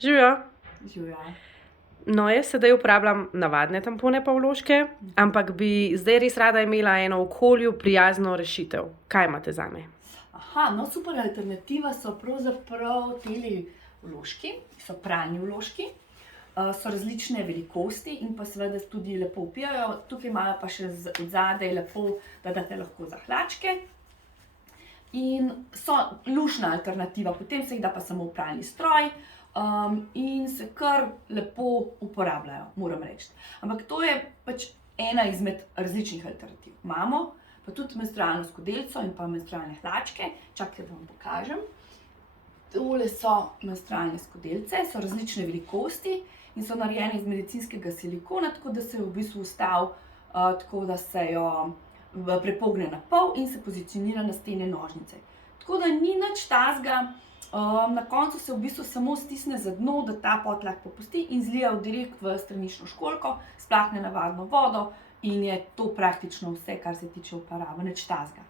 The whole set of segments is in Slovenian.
Živijo. Živjo. No, jaz sedaj uporabljam navadne tampone pa vložke, ampak bi zdaj res rada imela eno okolju prijazno rešitev. Kaj imate zame? Aha, no super alternativa so pravzaprav teli vložki, so pralni vložki. So različne velikosti in pa seveda tudi lepo vpijajo. Tukaj imajo pa še odzadaj lepo, da date lahko za hlačke. In so luštna alternativa, potem se jih da pa samo v pralni stroj, in se kar lepo uporabljajo, moram reči. Ampak to je pač ena izmed različnih alternativ. Imamo pa tudi menstrualno skodelico in pa menstrualne hlačke. Čakajte, da vam pokažem. Tole so menstrualne skodelice, so različne velikosti in so narejene iz medicinskega silikona, tako da se v bistvu vstavi, tako da se jo prepogne na pol in se pozicionira na stene nožnice. Tako da ni nič takega, na koncu se v bistvu samo stisne za dno, da ta pot lahko popusti in zlije direkt v stranično školjko, splakne navadno vodo in je to praktično vse, kar se tiče uporabe, nič takega.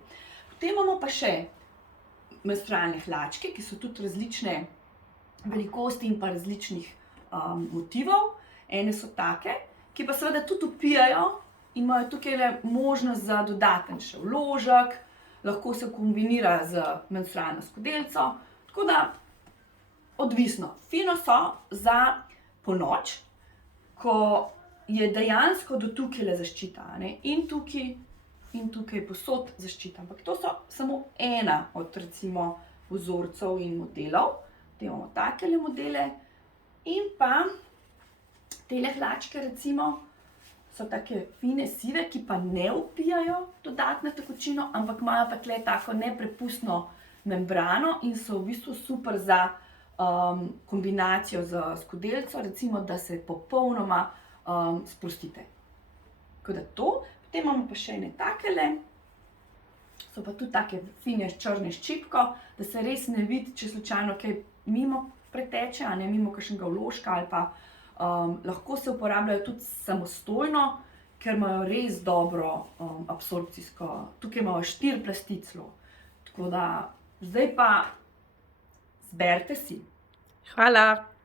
Potem imamo pa še menstrualne hlačke, ki so tudi različne velikosti in pa različnih motivov. Ene so take, ki pa seveda tudi vpijajo in imajo tukaj možnost za dodaten še vložek, lahko se kombinira z menstrualno skodelico, tako da odvisno. Fino so za ponoč, ko je dejansko do tukajle zaščita, a ne, in tukaj povsod zaščita. Ampak to so samo ena od recimo vzorcev in modelov. Te imamo takele modele in pa tele hlačke recimo so take fine sive, ki pa ne vpijajo dodatno tekočino, ampak imajo pa tule tako neprepustno membrano in so v bistvu super za kombinacijo z skodelico, recimo, da se popolnoma sprostite. Tako da to. Potem imamo pa še ene takele, so pa tudi take fine črne s čipko, da se res ne vidi, če slučajno kaj mimo preteče, a ne, mimo kakšnega vložka ali pa lahko se uporabljajo tudi samostojno, ker imajo res dobro absorpcijsko, tukaj imajo 4 plasti celo. Tako da zdaj pa zberite si. Hvala.